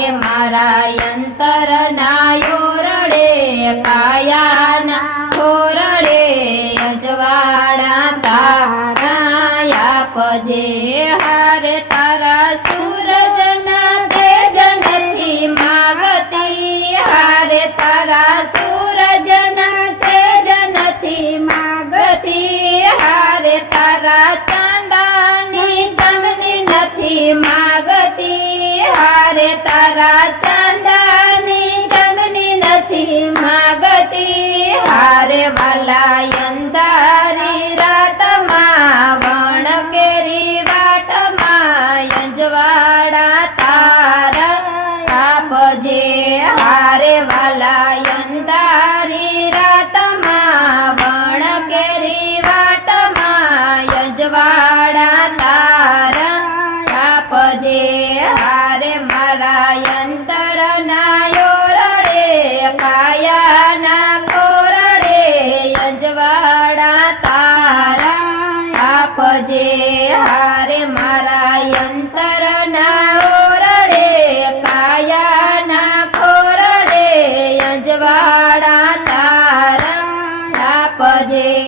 હારે મારા અંતર નાયો રડે કાયાના ખોરડે અજવાળા તારા આપજે હારે તારા સૂરજના તેજ નથી માગતી હારે તારા સૂરજના તેજ નથી માગતી હારે તારા ચાંદાની ચાંદની નથી માગતી હારે તારા ચાંદાની ચાંદની નથી માગતી હારે વાલા અંધારી રાતમાં વણ કેરી વાટમાં અંજવાળા તારા આપજે હારે વાલા અંધારી રાતમાં વણ કેરી વાટમાં અંજવાળા તારા આપજે હારે મારા અંતર નાયો રડે કાયાના ખોરડે અંજવાળા તારા આપજે હારે